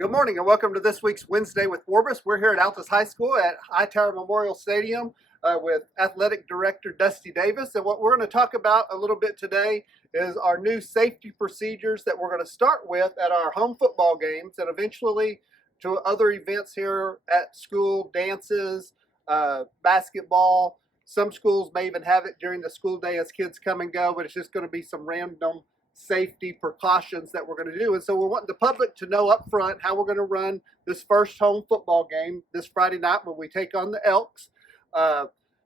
Good morning and welcome to this week's Wednesday with Warbus. We're here at Altus High School at Hightower Memorial Stadium with Athletic Director Dusty Davis. And what we're going to talk about a little bit today is our new safety procedures that we're going to start with at our home football games and eventually to other events here at school, dances, basketball. Some schools may even have it during the school day as kids come and go, but it's just going to be some random safety precautions that we're going to do. And so we're wanting the public to know up front how we're going to run this first home football game this Friday night when we take on the Elks.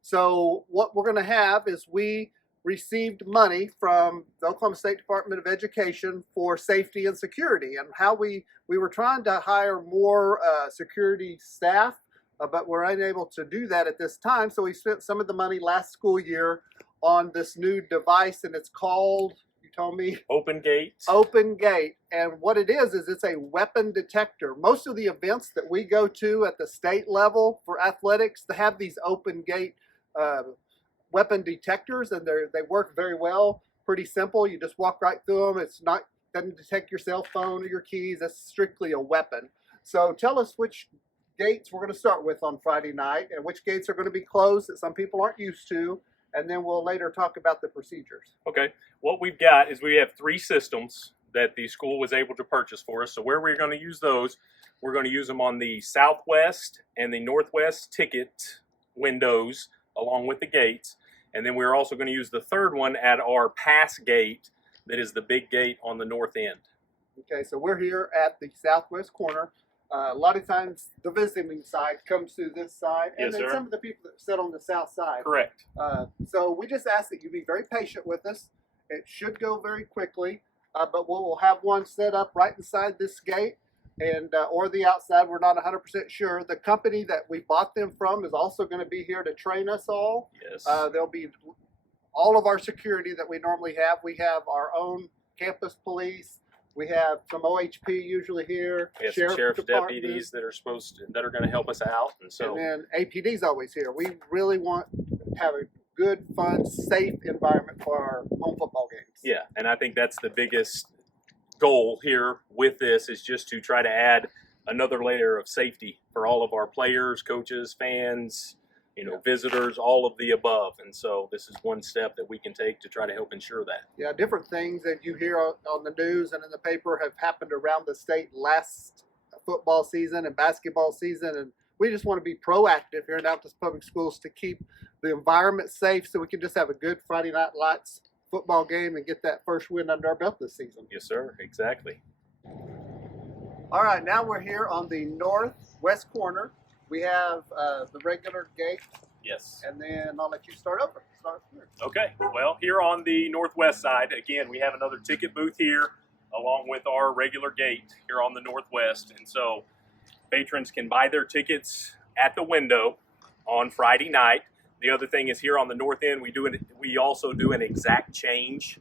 So what we're going to have is we received money from the Oklahoma State Department of Education for safety and security, and how we were trying to hire more security staff, but we're unable to do that at this time. So we spent some of the money last school year on this new device, and it's called, told me, Open Gate. Open Gate. And what it is it's a weapon detector. Most of the events that we go to at the state level for athletics, they have these Open Gate weapon detectors, and they work very well. Pretty simple. You just walk right through them. It's not, doesn't detect your cell phone or your keys. That's strictly a weapon. So tell us which gates we're going to start with on Friday night and which gates are going to be closed that some people aren't used to. And then we'll later talk about the procedures. Okay. What we've got is we have 3 systems that the school was able to purchase for us. So where we're going to use those, we're going to use them on the southwest and the northwest ticket windows along with the gates. And then we're also going to use the third one at our pass gate that is the big gate on the north end. Okay, so we're here at the southwest corner. A lot of times the visiting side comes through this side, and Yes, then sir. some of the people that sit on the south side. Correct. So we just ask that you be very patient with us. It should go very quickly, but we'll have one set up right inside this gate and or the outside. We're not 100% sure. The company that we bought them from is also going to be here to train us all. Yes. There'll be all of our security that we normally have. We have our own campus police. We have some OHP usually here. We have some sheriff's deputies that are going to help us out, and then APD's always here. We really want to have a good, fun, safe environment for our home football games. Yeah, and I think that's the biggest goal here with this, is just to try to add another layer of safety for all of our players, coaches, fans, visitors, all of the above. And so this is one step that we can take to try to help ensure that. Yeah, different things that you hear on the news and in the paper have happened around the state last football season and basketball season, and we just want to be proactive here in Altus Public Schools to keep the environment safe so we can just have a good Friday Night Lights football game and get that first win under our belt this season. Yes, sir. Exactly. All right, now we're here on the northwest corner. We have the regular gate. Yes. And then I'll let you start over. Start here. Okay. Well, here on the northwest side, again, we have another ticket booth here along with our regular gate here on the northwest. And so patrons can buy their tickets at the window on Friday night. The other thing is here on the north end, we also do an exact change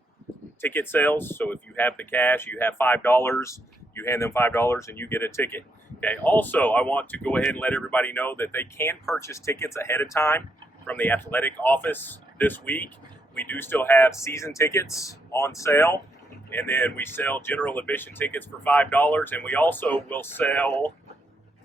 ticket sales. So if you have the cash, you have $5, you hand them $5 and you get a ticket. Okay. Also, I want to go ahead and let everybody know that they can purchase tickets ahead of time from the athletic office this week. We do still have season tickets on sale, and then we sell general admission tickets for $5, and we also will sell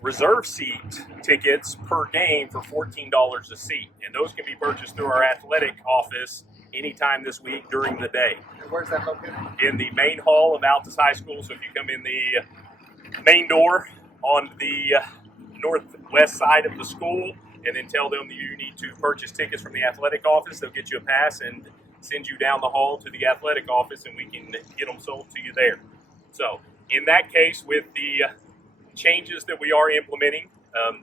reserve seat tickets per game for $14 a seat, and those can be purchased through our athletic office anytime this week during the day. And where's that located? In the main hall of Altus High School. So if you come in the main door on the northwest side of the school and then tell them that you need to purchase tickets from the athletic office, they'll get you a pass and send you down the hall to the athletic office, and we can get them sold to you there. So in that case, with the changes that we are implementing,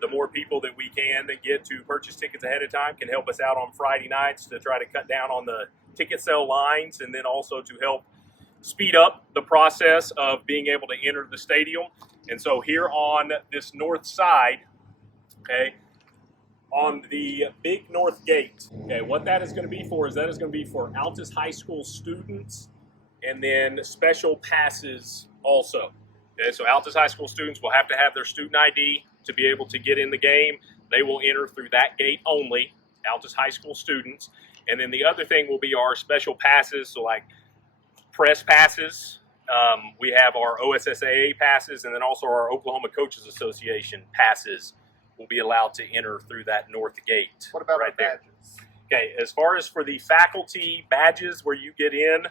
the more people that we can get to purchase tickets ahead of time can help us out on Friday nights to try to cut down on the ticket sale lines, and then also to help speed up the process of being able to enter the stadium. And so here on this north side, okay, on the big north gate, okay, what that is going to be for is that is going to be for Altus High School students and then special passes also. Okay, so Altus High School students will have to have their student ID to be able to get in the game. They will enter through that gate only, Altus High School students. And then the other thing will be our special passes, so like press passes, we have our OSSAA passes, and then also our Oklahoma Coaches Association passes will be allowed to enter through that north gate. What about right our there? badges? Okay, as far as for the faculty badges where you get in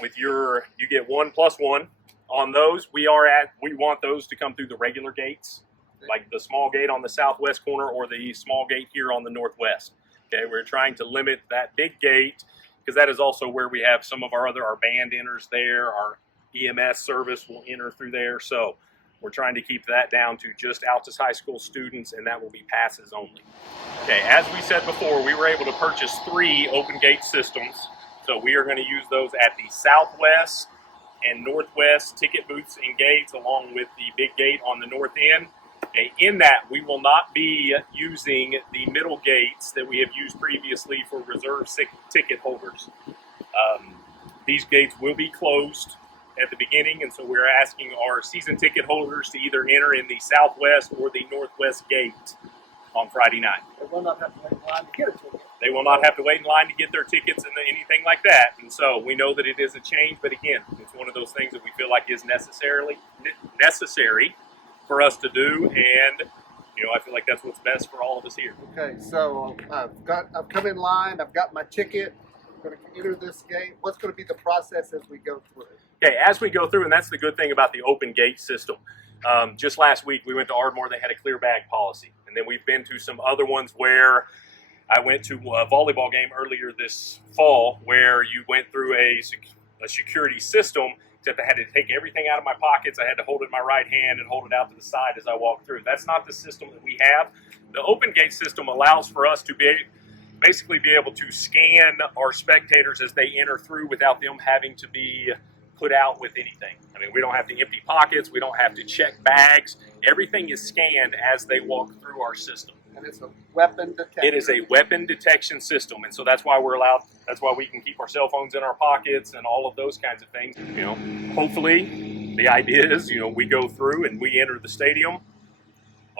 with you get 1+1 on those, we want those to come through the regular gates, like the small gate on the southwest corner or the small gate here on the northwest. Okay, we're trying to limit that big gate because that is also where we have some of our band enters there, our EMS service will enter through there. So we're trying to keep that down to just Altus High School students, and that will be passes only. Okay, as we said before, we were able to purchase 3 open gate systems. So we are going to use those at the southwest and northwest ticket booths and gates, along with the big gate on the north end. Okay, in that, we will not be using the middle gates that we have used previously for reserve ticket holders. These gates will be closed at the beginning, and so we're asking our season ticket holders to either enter in the southwest or the northwest gate on Friday night. They will not have to wait in line to get a ticket. They will not have to wait in line to get their tickets and anything like that. And so we know that it is a change, but again, it's one of those things that we feel like is necessary for us to do, and I feel like that's what's best for all of us here. Okay, so I've come in line, I've got my ticket, I'm going to enter this gate. What's going to be the process as we go through? Okay, as we go through, and that's the good thing about the open gate system. Just last week, we went to Ardmore. They had a clear bag policy. And then we've been to some other ones where I went to a volleyball game earlier this fall where you went through a security system, except I had to take everything out of my pockets. I had to hold it in my right hand and hold it out to the side as I walked through. That's not the system that we have. The open gate system allows for us to basically be able to scan our spectators as they enter through without them having to be put out with anything. I mean, we don't have to empty pockets. We don't have to check bags. Everything is scanned as they walk through our system. And it's a weapon detection. It is a weapon detection system, and so that's why we're allowed. That's why we can keep our cell phones in our pockets and all of those kinds of things. Hopefully, the idea is, we go through and we enter the stadium.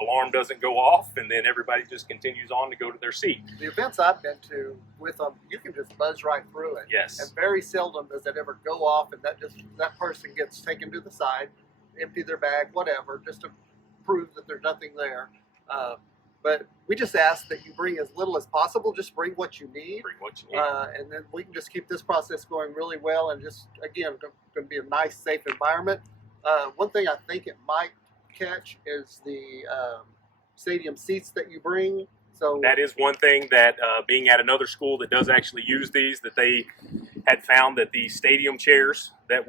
Alarm doesn't go off, and then everybody just continues on to go to their seat. The events I've been to with them, you can just buzz right through it. Yes. And very seldom does it ever go off, and that person gets taken to the side, empty their bag, whatever, just to prove that there's nothing there. But we just ask that you bring as little as possible. Just bring what you need. Bring what you need. And then we can just keep this process going really well, and just, again, going to be a nice, safe environment. One thing I think it might catch is the stadium seats that you bring. So that is one thing that being at another school that does actually use these, that they had found that the stadium chairs that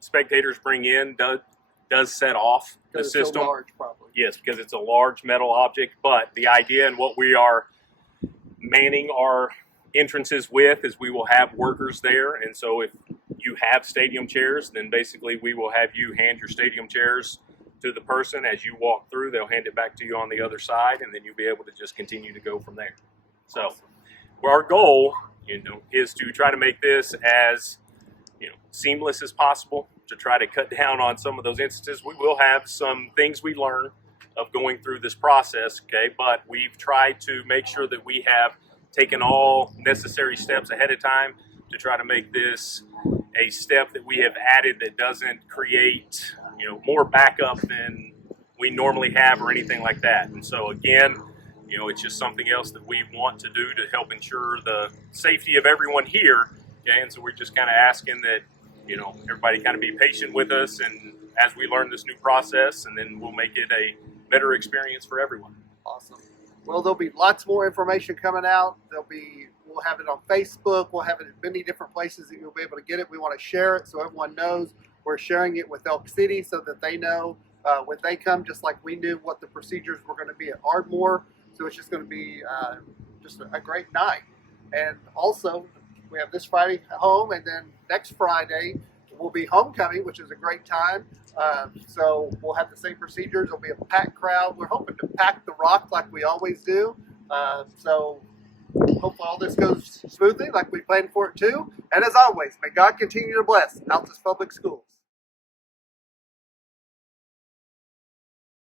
spectators bring in does set off the system. It's so large, probably. Yes, because it's a large metal object. But the idea and what we are manning our entrances with is we will have workers there, and so if you have stadium chairs, then basically we will have you hand your stadium chairs to the person as you walk through. They'll hand it back to you on the other side, and then you'll be able to just continue to go from there. So, our goal, is to try to make this as seamless as possible, to try to cut down on some of those instances. We will have some things we learn of going through this process, okay, but we've tried to make sure that we have taken all necessary steps ahead of time to try to make this a step that we have added that doesn't create more backup than we normally have or anything like that. And so again, it's just something else that we want to do to help ensure the safety of everyone here. Okay, and so we're just kind of asking that everybody kind of be patient with us, and as we learn this new process, and then we'll make it a better experience for everyone. Awesome. Well, there'll be lots more information coming out. We'll have it on Facebook. We'll have it in many different places that you'll be able to get it. We want to share it so everyone knows we're sharing it with Elk City, so that they know when they come, just like we knew what the procedures were going to be at Ardmore. So it's just going to be just a great night. And also, we have this Friday home, and then next Friday will be homecoming, which is a great time. So we'll have the same procedures. There'll be a packed crowd. We're hoping to pack the rock like we always do. So hopefully all this goes smoothly like we planned for it to. And as always, may God continue to bless Altus Public Schools.